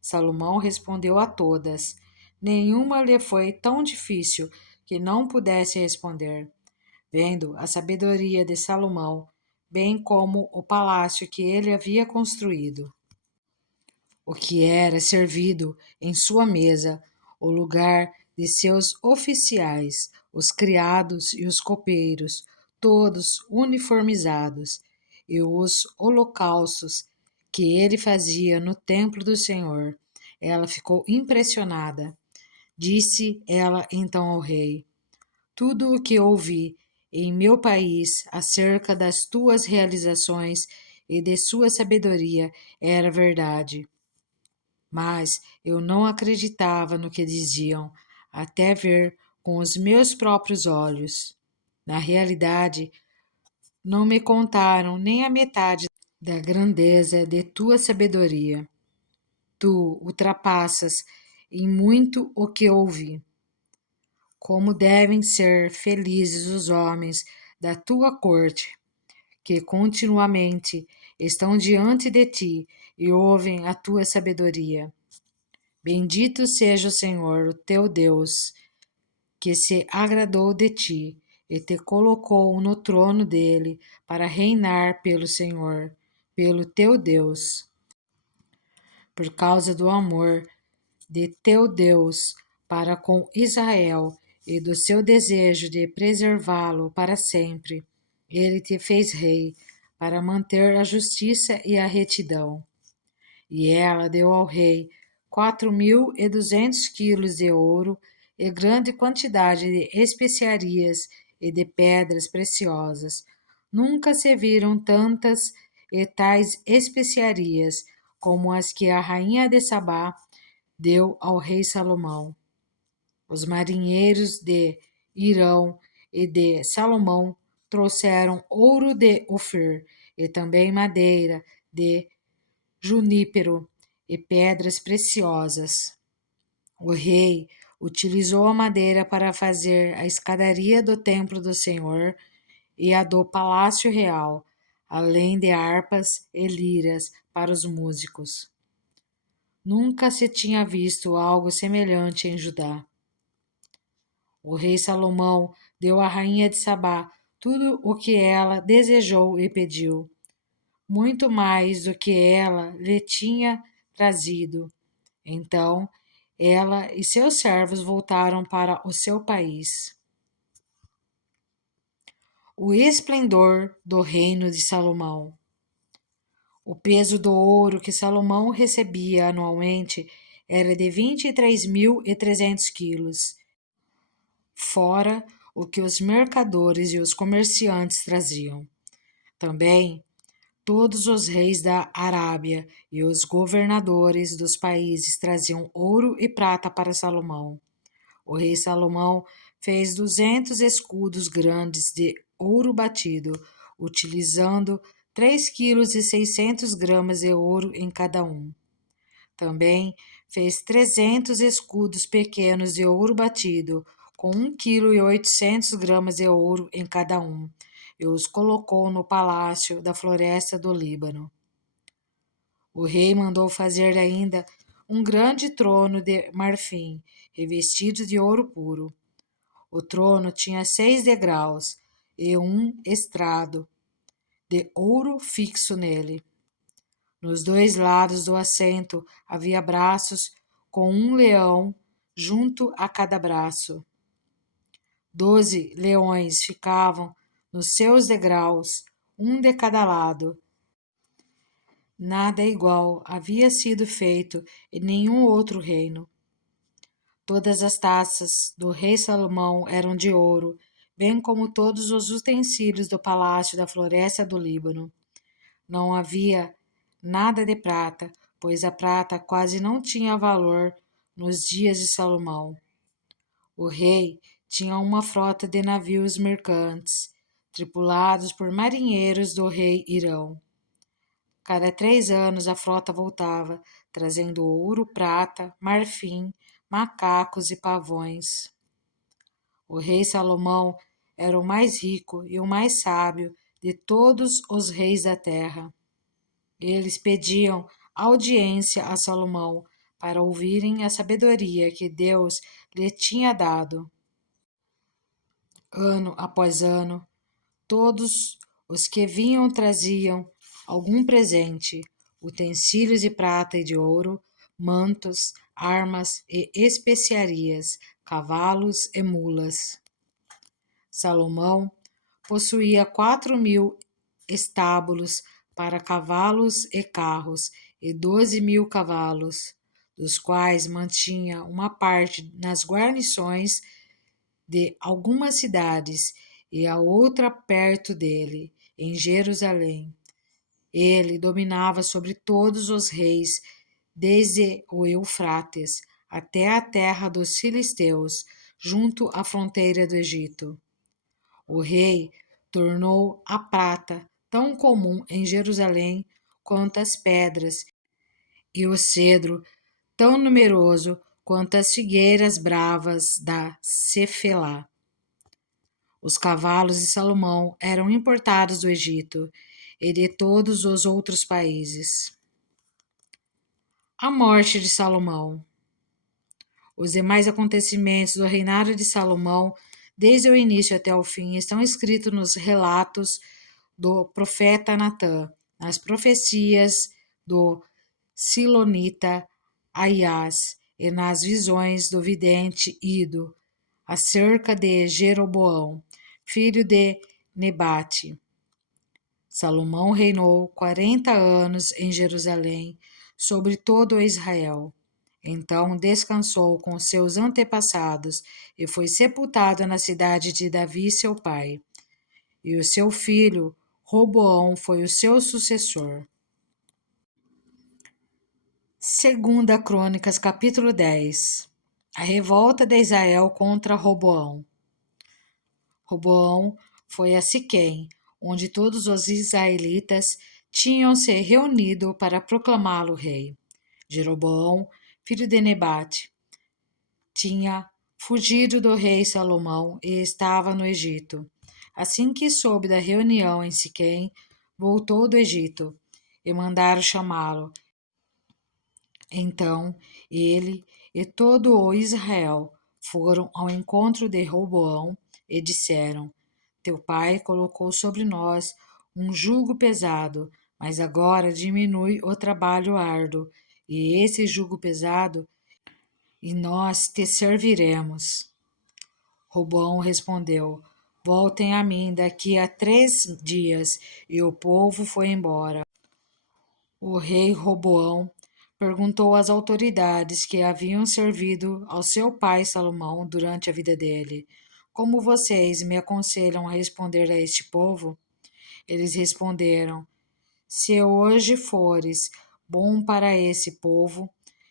Salomão respondeu a todas. Nenhuma lhe foi tão difícil que não pudesse responder. Vendo a sabedoria de Salomão, bem como o palácio que ele havia construído, o que era servido em sua mesa, o lugar de seus oficiais, os criados e os copeiros, todos uniformizados, e os holocaustos que ele fazia no templo do Senhor. Ela ficou impressionada. Disse ela então ao rei: Tudo o que ouvi em meu país acerca das tuas realizações e de sua sabedoria era verdade. Mas eu não acreditava no que diziam, até ver com os meus próprios olhos. Na realidade, não me contaram nem a metade da grandeza de tua sabedoria. Tu ultrapassas em muito o que ouvi. Como devem ser felizes os homens da tua corte, que continuamente estão diante de ti e ouvem a tua sabedoria. Bendito seja o Senhor, o teu Deus, que se agradou de ti e te colocou no trono dele para reinar pelo Senhor, pelo teu Deus. Por causa do amor de teu Deus para com Israel e do seu desejo de preservá-lo para sempre, ele te fez rei para manter a justiça e a retidão. E ela deu ao rei 4.200 quilos de ouro e grande quantidade de especiarias e de pedras preciosas. Nunca se viram tantas e tais especiarias como as que a rainha de Sabá deu ao rei Salomão. Os marinheiros de Irão e de Salomão trouxeram ouro de Ofir e também madeira de junípero e pedras preciosas. O rei utilizou a madeira para fazer a escadaria do templo do Senhor e a do palácio real, além de harpas e liras para os músicos. Nunca se tinha visto algo semelhante em Judá. O rei Salomão deu à rainha de Sabá tudo o que ela desejou e pediu, muito mais do que ela lhe tinha trazido. Então, ela e seus servos voltaram para o seu país. O esplendor do reino de Salomão. O peso do ouro que Salomão recebia anualmente era de 23.300 quilos, fora o que os mercadores e os comerciantes traziam. Também todos os reis da Arábia e os governadores dos países traziam ouro e prata para Salomão. O rei Salomão fez 200 escudos grandes de ouro batido, utilizando 3,6 kg de ouro em cada um. Também fez 300 escudos pequenos de ouro batido, com 1,8 kg de ouro em cada um, e os colocou no palácio da floresta do Líbano. O rei mandou fazer ainda um grande trono de marfim, revestido de ouro puro. O trono tinha 6 degraus e um estrado de ouro fixo nele. Nos 2 lados do assento havia braços com um leão junto a cada braço. 12 leões ficavam nos seus degraus, um de cada lado. Nada igual havia sido feito em nenhum outro reino. Todas as taças do rei Salomão eram de ouro, bem como todos os utensílios do palácio da floresta do Líbano. Não havia nada de prata, pois a prata quase não tinha valor nos dias de Salomão. O rei tinha uma frota de navios mercantes, tripulados por marinheiros do rei Irão. Cada 3 anos a frota voltava, trazendo ouro, prata, marfim, macacos e pavões. O rei Salomão era o mais rico e o mais sábio de todos os reis da terra. Eles pediam audiência a Salomão para ouvirem a sabedoria que Deus lhe tinha dado. Ano após ano, todos os que vinham traziam algum presente, utensílios de prata e de ouro, mantos, armas e especiarias, cavalos e mulas. Salomão possuía 4.000 estábulos para cavalos e carros e 12.000 cavalos, dos quais mantinha uma parte nas guarnições de algumas cidades e a outra perto dele, em Jerusalém. Ele dominava sobre todos os reis, desde o Eufrates até a terra dos filisteus, junto à fronteira do Egito. O rei tornou a prata tão comum em Jerusalém quanto as pedras, e o cedro tão numeroso quanto as figueiras bravas da Cefelá. Os cavalos de Salomão eram importados do Egito e de todos os outros países. A morte de Salomão. Os demais acontecimentos do reinado de Salomão, desde o início até o fim, estão escritos nos relatos do profeta Natã, nas profecias do Silonita Aias e nas visões do vidente Ido, acerca de Jeroboão, filho de Nebate. Salomão reinou 40 anos em Jerusalém, sobre todo Israel. Então descansou com seus antepassados e foi sepultado na cidade de Davi, seu pai. E o seu filho, Roboão, foi o seu sucessor. Segunda Crônicas, capítulo 10. A revolta de Israel contra Roboão. Roboão foi a Siquém, onde todos os israelitas tinham se reunido para proclamá-lo rei. Jeroboão, filho de Nebate, tinha fugido do rei Salomão e estava no Egito. Assim que soube da reunião em Siquém, voltou do Egito e mandaram chamá-lo. Então ele e todo o Israel foram ao encontro de Roboão e disseram: Teu pai colocou sobre nós um jugo pesado, mas agora diminui o trabalho árduo, e esse jugo pesado, e nós te serviremos. Roboão respondeu: Voltem a mim daqui a 3 dias. E o povo foi embora. O rei Roboão perguntou às autoridades que haviam servido ao seu pai Salomão durante a vida dele: Como vocês me aconselham a responder a este povo? Eles responderam: Se hoje fores bom para esse povo,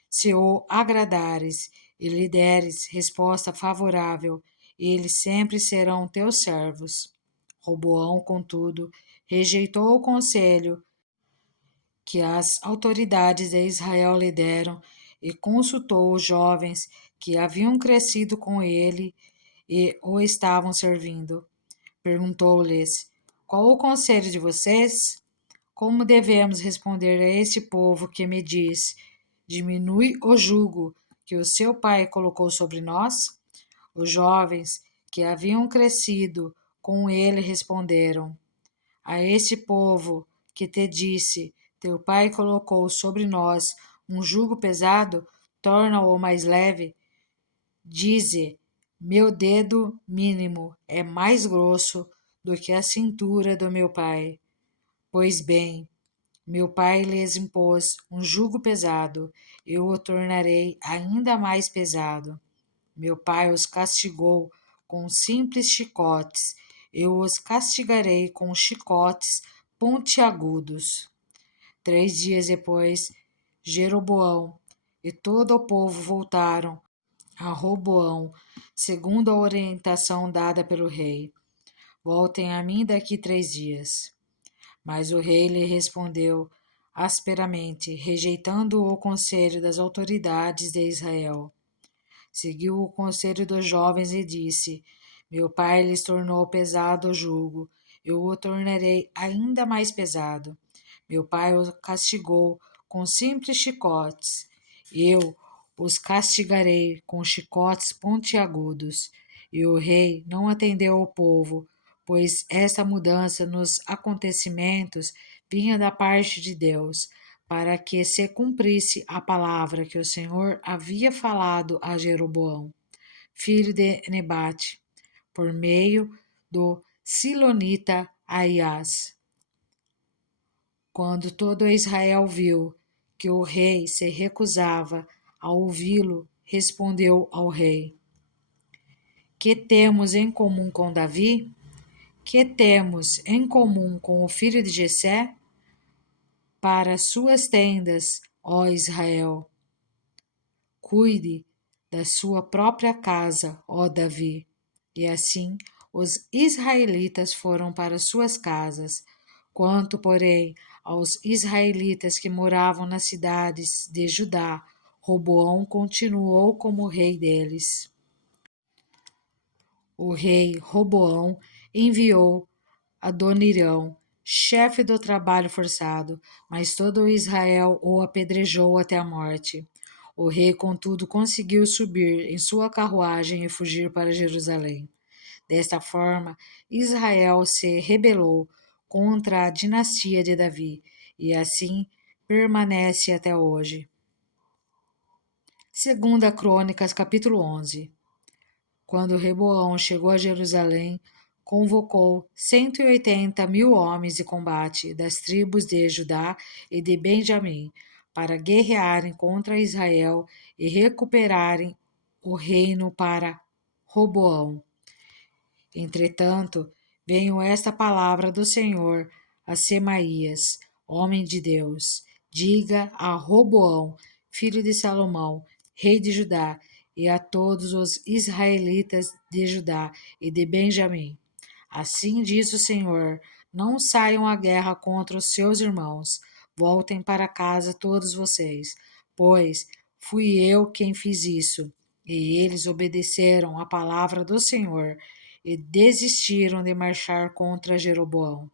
se o agradares e lhe deres resposta favorável, eles sempre serão teus servos. Roboão, contudo, rejeitou o conselho que as autoridades de Israel lhe deram e consultou os jovens que haviam crescido com ele e o estavam servindo. Perguntou-lhes: Qual o conselho de vocês? Como devemos responder a este povo que me diz: Diminui o jugo que o seu pai colocou sobre nós? Os jovens que haviam crescido com ele responderam: A este povo que te disse: Teu pai colocou sobre nós um jugo pesado, torna-o mais leve. Dize: Meu dedo mínimo é mais grosso do que a cintura do meu pai. Pois bem, meu pai lhes impôs um jugo pesado, eu o tornarei ainda mais pesado. Meu pai os castigou com simples chicotes, eu os castigarei com chicotes pontiagudos. 3 dias depois, Jeroboão e todo o povo voltaram a Roboão, segundo a orientação dada pelo rei. Voltem a mim daqui 3 dias. Mas o rei lhe respondeu asperamente, rejeitando o conselho das autoridades de Israel. Seguiu o conselho dos jovens e disse: Meu pai lhes tornou pesado o jugo, eu o tornarei ainda mais pesado. Meu pai os castigou com simples chicotes, eu os castigarei com chicotes pontiagudos. E o rei não atendeu ao povo, pois esta mudança nos acontecimentos vinha da parte de Deus, para que se cumprisse a palavra que o Senhor havia falado a Jeroboão, filho de Nebate, por meio do Silonita Aias. Quando todo Israel viu que o rei se recusava a ouvi-lo, respondeu ao rei: Que temos em comum com Davi? Que temos em comum com o filho de Jessé? Para suas tendas, ó Israel, cuide da sua própria casa, ó Davi. E assim os israelitas foram para suas casas. Quanto, porém, aos israelitas que moravam nas cidades de Judá, Roboão continuou como rei deles. O rei Roboão enviou Adonirão, chefe do trabalho forçado, mas todo Israel o apedrejou até a morte. O rei, contudo, conseguiu subir em sua carruagem e fugir para Jerusalém. Desta forma, Israel se rebelou contra a dinastia de Davi e assim permanece até hoje. Segunda Crônicas, capítulo 11. Quando Reboão chegou a Jerusalém, convocou 180.000 homens de combate das tribos de Judá e de Benjamim para guerrearem contra Israel e recuperarem o reino para Roboão. Entretanto, veio esta palavra do Senhor a Semaías, homem de Deus: diga a Roboão, filho de Salomão, rei de Judá, e a todos os israelitas de Judá e de Benjamim: assim diz o Senhor: não saiam à guerra contra os seus irmãos, voltem para casa todos vocês, pois fui eu quem fiz isso. E eles obedeceram à palavra do Senhor e desistiram de marchar contra Jeroboão.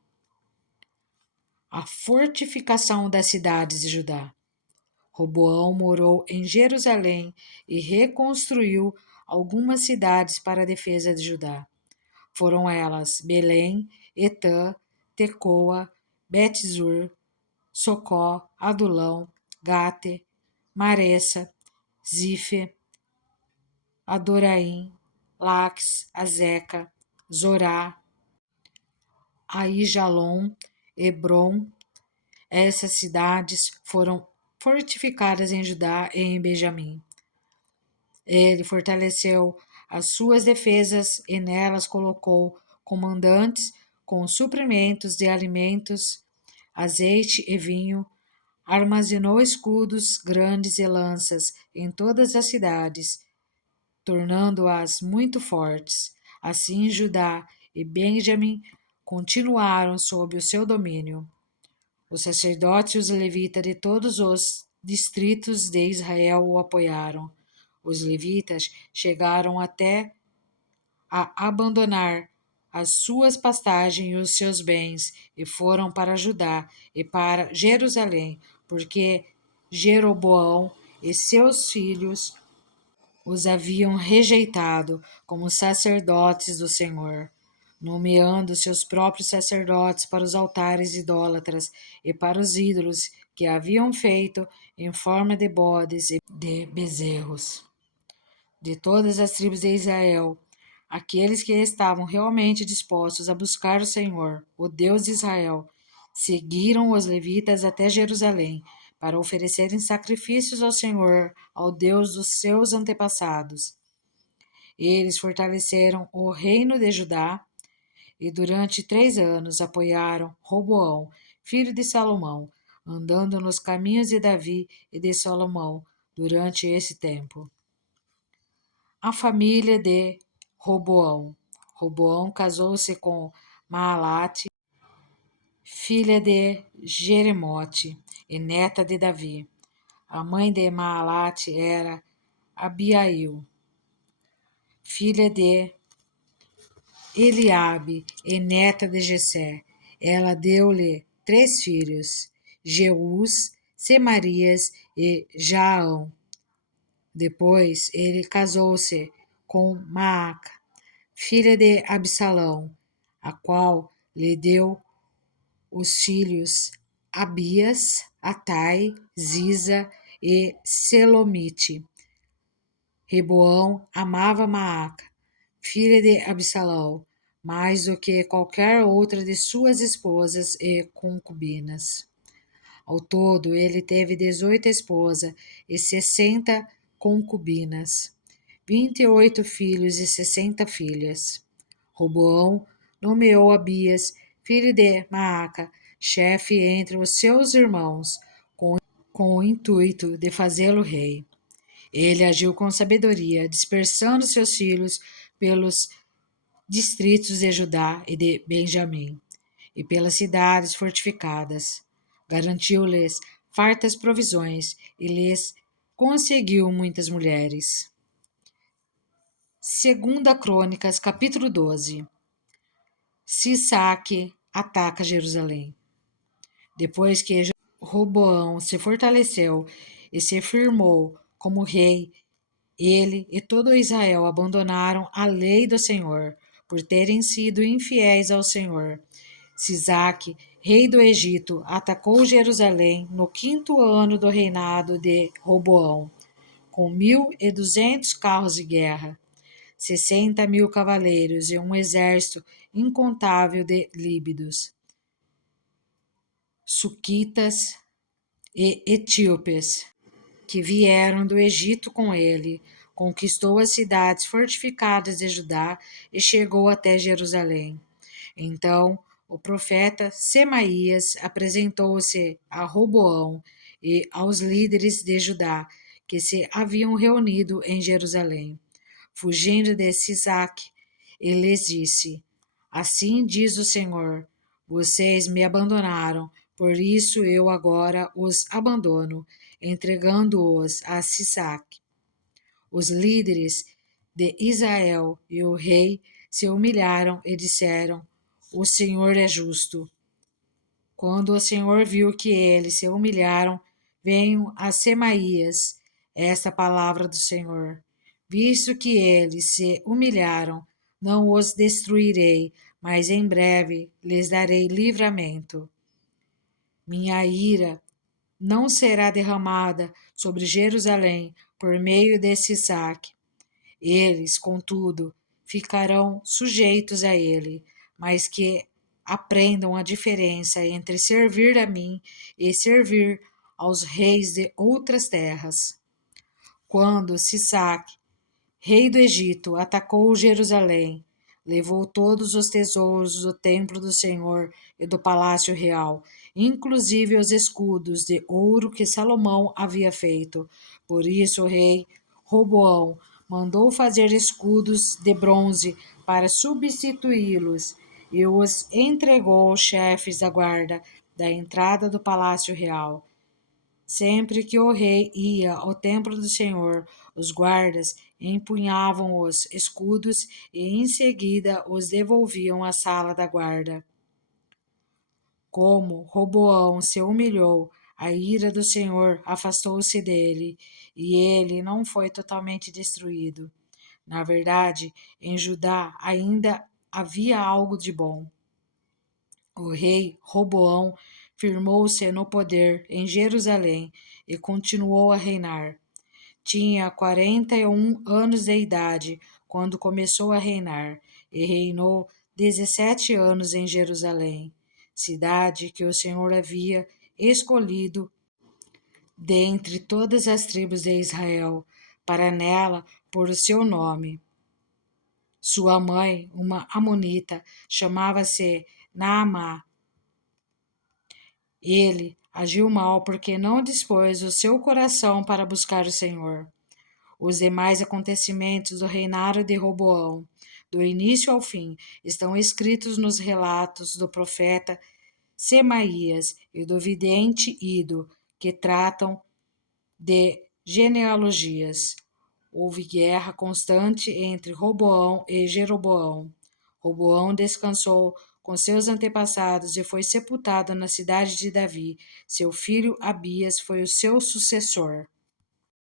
A fortificação das cidades de Judá. Roboão morou em Jerusalém e reconstruiu algumas cidades para a defesa de Judá. Foram elas Belém, Etã, Tecoa, Betzur, Socó, Adulão, Gate, Maressa, Zife, Adoraim, Laques, Azeca, Zorá, Aijalon, Hebron. Essas cidades foram fortificadas em Judá e em Benjamim. Ele fortaleceu as suas defesas e nelas colocou comandantes com suprimentos de alimentos, azeite e vinho, armazenou escudos grandes e lanças em todas as cidades, tornando-as muito fortes. Assim, Judá e Benjamim continuaram sob o seu domínio. Os sacerdotes e os levitas de todos os distritos de Israel o apoiaram. Os levitas chegaram até a abandonar as suas pastagens e os seus bens e foram para Judá e para Jerusalém, porque Jeroboão e seus filhos os haviam rejeitado como sacerdotes do Senhor, nomeando seus próprios sacerdotes para os altares idólatras e para os ídolos que haviam feito em forma de bodes e de bezerros. De todas as tribos de Israel, aqueles que estavam realmente dispostos a buscar o Senhor, o Deus de Israel, seguiram os levitas até Jerusalém para oferecerem sacrifícios ao Senhor, ao Deus dos seus antepassados. Eles fortaleceram o reino de Judá e durante 3 anos apoiaram Roboão, filho de Salomão, andando nos caminhos de Davi e de Salomão durante esse tempo. A família de Roboão. Roboão casou-se com Maalate, filha de Jeremote e neta de Davi. A mãe de Maalate era Abiail, filha de Eliabe, e neta de Jessé. Ela deu-lhe 3 filhos, Jeús, Semarias e Jaão. Depois ele casou-se com Maaca, filha de Absalão, a qual lhe deu os filhos Abias, Atai, Ziza e Selomite. Reboão amava Maaca, filha de Absalão, mais do que qualquer outra de suas esposas e concubinas. Ao todo, ele teve 18 esposas e 60 concubinas, 28 filhos e 60 filhas. Roboão nomeou Abias, filho de Maaca, chefe entre os seus irmãos, com o intuito de fazê-lo rei. Ele agiu com sabedoria, dispersando seus filhos pelos distritos de Judá e de Benjamim, e pelas cidades fortificadas. Garantiu-lhes fartas provisões e lhes conseguiu muitas mulheres. Segunda Crônicas, capítulo 12. Sisaque ataca Jerusalém. Depois que Roboão se fortaleceu e se firmou como rei, ele e todo Israel abandonaram a lei do Senhor, por terem sido infiéis ao Senhor. Sisaque, rei do Egito, atacou Jerusalém no 5º ano do reinado de Roboão, com 1.200 carros de guerra, 60.000 cavaleiros e um exército incontável de líbidos, suquitas e etíopes, que vieram do Egito com ele. Conquistou as cidades fortificadas de Judá e chegou até Jerusalém. Então o profeta Semaías apresentou-se a Roboão e aos líderes de Judá que se haviam reunido em Jerusalém. Fugindo de Sisaque, ele lhes disse: Assim diz o Senhor: Vocês me abandonaram, por isso eu agora os abandono, entregando-os a Sisaque. Os líderes de Israel e o rei se humilharam e disseram: O Senhor é justo. Quando o Senhor viu que eles se humilharam, veio a Semaías esta palavra do Senhor: Visto que eles se humilharam, não os destruirei, mas em breve lhes darei livramento. Minha ira não será derramada sobre Jerusalém por meio desse saque. Eles, contudo, ficarão sujeitos a ele, mas que aprendam a diferença entre servir a mim e servir aos reis de outras terras. Quando Sisaque, rei do Egito, atacou Jerusalém, levou todos os tesouros do templo do Senhor e do palácio real, inclusive os escudos de ouro que Salomão havia feito. Por isso o rei Roboão mandou fazer escudos de bronze para substituí-los e os entregou aos chefes da guarda da entrada do palácio real. Sempre que o rei ia ao templo do Senhor, os guardas empunhavam os escudos e em seguida os devolviam à sala da guarda. Como Roboão se humilhou, a ira do Senhor afastou-se dele, e ele não foi totalmente destruído. Na verdade, em Judá ainda havia algo de bom. O rei Roboão firmou-se no poder em Jerusalém e continuou a reinar. Tinha 41 anos de idade quando começou a reinar e reinou 17 anos em Jerusalém, cidade que o Senhor havia escolhido dentre todas as tribos de Israel, para nela pôr o seu nome. Sua mãe, uma amonita, chamava-se Naamá. Ele agiu mal porque não dispôs o seu coração para buscar o Senhor. Os demais acontecimentos do reinado de Roboão, do início ao fim, estão escritos nos relatos do profeta Semaías e do vidente Ido, que tratam de genealogias. Houve guerra constante entre Roboão e Jeroboão. Roboão descansou com seus antepassados e foi sepultado na cidade de Davi. Seu filho Abias foi o seu sucessor.